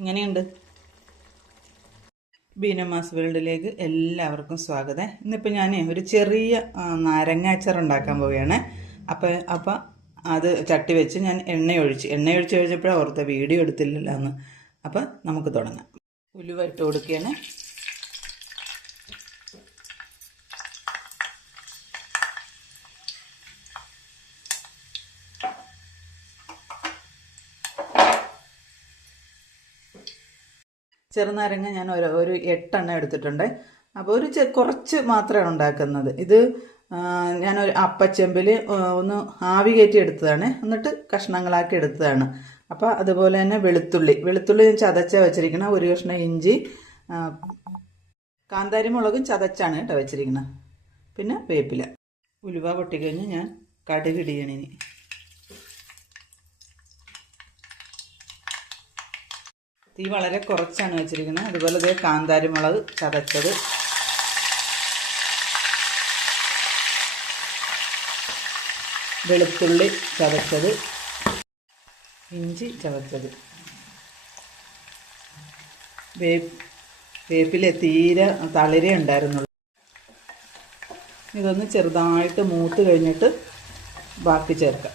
ഇങ്ങനെയുണ്ട്. ബീനമാസ് വേൾഡിലേക്ക് എല്ലാവർക്കും സ്വാഗതം. ഇന്നിപ്പോൾ ഞാൻ ഒരു ചെറിയ നാരങ്ങ അച്ചാർ ഉണ്ടാക്കാൻ പോവുകയാണ്. അപ്പം അത് ചട്ടി വെച്ച് ഞാൻ എണ്ണ ഒഴിച്ച് കഴിഞ്ഞപ്പോഴാണ് ഓർത്ത വീഡിയോ എടുത്തില്ലല്ലോ എന്ന്. അപ്പം നമുക്ക് തുടങ്ങാം. ഉലുവ ഇട്ട് കൊടുക്കുകയാണ്. ചെറുനാരങ്ങ ഞാൻ ഒരു 8 എടുത്തിട്ടുണ്ട്. അപ്പോൾ കുറച്ച് മാത്രമാണ് ഉണ്ടാക്കുന്നത്. ഇത് ഞാനൊരു അപ്പച്ചെമ്പിൽ ഒന്ന് ആവി കയറ്റി എടുത്തതാണ്, എന്നിട്ട് കഷ്ണങ്ങളാക്കി എടുത്തതാണ്. അപ്പോൾ അതുപോലെ തന്നെ വെളുത്തുള്ളി ഞാൻ ചതച്ച വെച്ചിരിക്കണം. ഒരു കഷ്ണം ഇഞ്ചി, കാന്താരി മുളകും ചതച്ചാണ് കേട്ടോ വെച്ചിരിക്കുന്നത്. പിന്നെ വേപ്പില. ഉലുവ പൊട്ടിക്കഴിഞ്ഞ് ഞാൻ കടുക് ഇടിയണിനി. തീ വളരെ കുറച്ചാണ് വെച്ചിരിക്കുന്നത്. അതുപോലെ ഇതേ കാന്താരി മുളക് ചതച്ചത്, വെളുത്തുള്ളി ചതച്ചത്, ഇഞ്ചി ചതച്ചത്, വേപ്പില തീരെ തളിരേ ഉണ്ടായിരുന്നുള്ളൂ. ഇതൊന്ന് ചെറുതായിട്ട് മൂത്ത് കഴിഞ്ഞിട്ട് ബാക്കി ചേർക്കാം.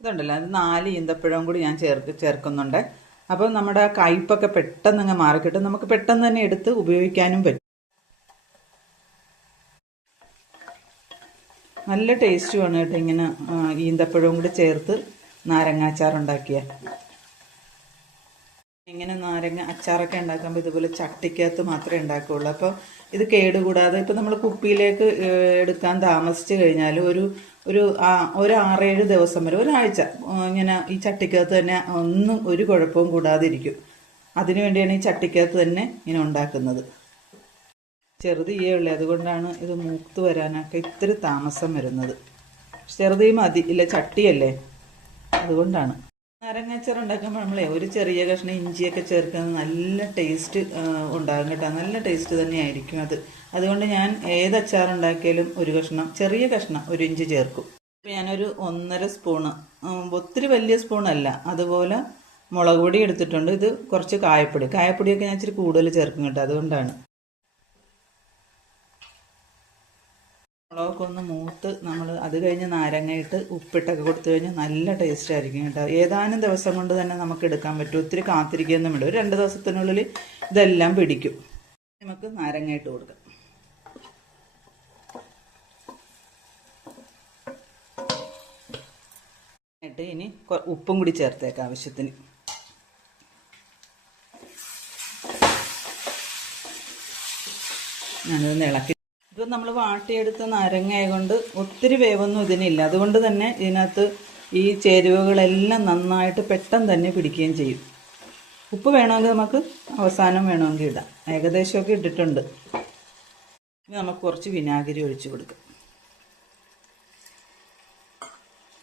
ഇതുണ്ടല്ലോ, അത് 4 ഈന്തപ്പഴം കൂടി ഞാൻ ചേർക്കുന്നുണ്ട്. അപ്പോൾ നമ്മുടെ കയ്പ്പൊക്കെ പെട്ടെന്ന് അങ്ങ് മാറിക്കിട്ടും. നമുക്ക് പെട്ടെന്ന് തന്നെ എടുത്ത് ഉപയോഗിക്കാനും പറ്റും. നല്ല ടേസ്റ്റുമാണ് കേട്ടോ ഇങ്ങനെ ഈന്തപ്പഴവും കൂടി ചേർത്ത് നാരങ്ങാച്ചാർ ഉണ്ടാക്കിയ. ഇങ്ങനെ നാരങ്ങ അച്ചാറൊക്കെ ഉണ്ടാക്കുമ്പോൾ ഇതുപോലെ ചട്ടിക്കകത്ത് മാത്രമേ ഉണ്ടാക്കുകയുള്ളൂ. അപ്പോൾ ഇത് കേടുകൂടാതെ ഇപ്പം നമ്മൾ കുപ്പിയിലേക്ക് എടുക്കാൻ താമസിച്ച് കഴിഞ്ഞാൽ ഒരു 6-7 ദിവസം വരെ, ഒരാഴ്ച ഇങ്ങനെ ഈ ചട്ടിക്കകത്ത് തന്നെ ഒന്നും ഒരു കുഴപ്പവും കൂടാതെ ഇരിക്കും. അതിനു വേണ്ടിയാണ് ഈ ചട്ടിക്കകത്ത് തന്നെ ഇങ്ങനെ ഉണ്ടാക്കുന്നത്. ചെറുതീയേ ഉള്ളൂ, അതുകൊണ്ടാണ് ഇത് മൂത്ത് വരാനൊക്കെ ഇത്തിരി താമസം വരുന്നത്. ചെറുതീ മതി, ഇല്ല ചട്ടിയല്ലേ, അതുകൊണ്ടാണ്. നാരങ്ങാച്ചാർ ഉണ്ടാക്കുമ്പോൾ നമ്മളെ ഒരു ചെറിയ കഷ്ണം ഇഞ്ചിയൊക്കെ ചേർക്കുന്നത് നല്ല ടേസ്റ്റ് ഉണ്ടാകും കേട്ടോ. നല്ല ടേസ്റ്റ് തന്നെയായിരിക്കും അത്. അതുകൊണ്ട് ഞാൻ ഏത് അച്ചാർ ഉണ്ടാക്കിയാലും ചെറിയ കഷ്ണം 1 ഇഞ്ച് ചേർക്കും. ഇപ്പം ഞാനൊരു 1.5 സ്പൂണ്, ഒത്തിരി വലിയ സ്പൂണല്ല, അതുപോലെ മുളക് പൊടി എടുത്തിട്ടുണ്ട്. ഇത് കുറച്ച് കായപ്പൊടിയൊക്കെ ഞാൻ ഇച്ചിരി കൂടുതൽ ചേർക്കും കേട്ടോ, അതുകൊണ്ടാണ്. മുളകൊക്കെ ഒന്ന് മൂത്ത് നമ്മൾ അത് കഴിഞ്ഞ് നാരങ്ങയിട്ട് ഉപ്പിട്ടൊക്കെ കൊടുത്തു കഴിഞ്ഞാൽ നല്ല ടേസ്റ്റ് ആയിരിക്കും കേട്ടോ. ഏതാനും ദിവസം കൊണ്ട് തന്നെ നമുക്ക് എടുക്കാൻ പറ്റും. ഒത്തിരി കാത്തിരിക്കുകയൊന്നും വേണ്ട. ഒരു 2 ദിവസത്തിനുള്ളിൽ ഇതെല്ലാം പിടിക്കും. നമുക്ക് നാരങ്ങയിട്ട് കൊടുക്കാം. എന്നിട്ട് ഇനി ഉപ്പും കൂടി ചേർത്തേക്കാം ആവശ്യത്തിന്. ഞാനതൊന്ന് ഇളക്കി. ഇത് നമ്മൾ വാട്ടിയെടുത്ത നാരങ്ങയായതുകൊണ്ട് ഒത്തിരി വേവൊന്നും ഇതിനില്ല. അതുകൊണ്ട് തന്നെ ഇതിനകത്ത് ഈ ചേരുവകളെല്ലാം നന്നായിട്ട് പെട്ടെന്ന് തന്നെ പിടിക്കുകയും ചെയ്യും. ഉപ്പ് വേണമെങ്കിൽ നമുക്ക് അവസാനം വേണമെങ്കിൽ ഇടാം. ഏകദേശമൊക്കെ ഇട്ടിട്ടുണ്ട്. ഇനി നമുക്ക് കുറച്ച് വിനാഗിരി ഒഴിച്ചു കൊടുക്കാം.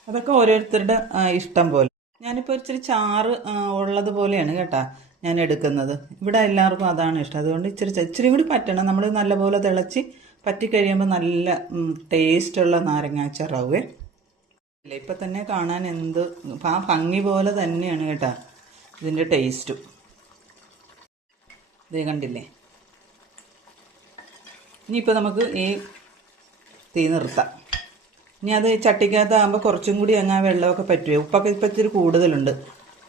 അതൊക്കെ ഓരോരുത്തരുടെ ഇഷ്ടം പോലെ. ഞാനിപ്പോൾ ഇച്ചിരി ചാറ് ഉള്ളതുപോലെയാണ് കേട്ടോ ഞാൻ എടുക്കുന്നത്. ഇവിടെ എല്ലാവർക്കും അതാണ് ഇഷ്ടം. അതുകൊണ്ട് ഇച്ചിരി കൂടി പറ്റണം. നമ്മൾ നല്ലപോലെ തിളച്ച് പറ്റിക്കഴിയുമ്പോൾ നല്ല ടേസ്റ്റുള്ള നാരങ്ങാച്ചാറാവേ. ഇല്ല, ഇപ്പം തന്നെ കാണാൻ ആ ഭംഗി പോലെ തന്നെയാണ് കേട്ടോ ഇതിൻ്റെ ടേസ്റ്റും. ഇത് കണ്ടില്ലേ. ഇനിയിപ്പോൾ നമുക്ക് ഈ തീ നിർത്താം. ഇനി അത് ചട്ടിക്കകത്താകുമ്പോൾ കുറച്ചും കൂടി അങ്ങ് ആ വെള്ളമൊക്കെ പറ്റുമേ. ഉപ്പൊക്കെ ഇപ്പം ഇത്തിരി കൂടുതലുണ്ട്.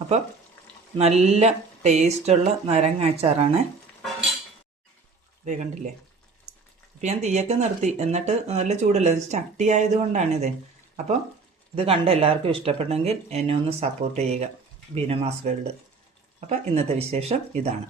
അപ്പോൾ നല്ല ടേസ്റ്റുള്ള നാരങ്ങാച്ചാറാണ്. ഇത് കണ്ടില്ലേ. അപ്പം ഞാൻ തീയൊക്കെ നിർത്തി, എന്നിട്ട് നല്ല ചൂടല്ല, ചട്ടി ആയതുകൊണ്ടാണിത്. അപ്പോൾ ഇത് കണ്ട് എല്ലാവർക്കും ഇഷ്ടപ്പെട്ടെങ്കിൽ എന്നെ ഒന്ന് സപ്പോർട്ട് ചെയ്യുക, ബീനമാസ് വേൾഡ്. അപ്പോൾ ഇന്നത്തെ വിശേഷം ഇതാണ്.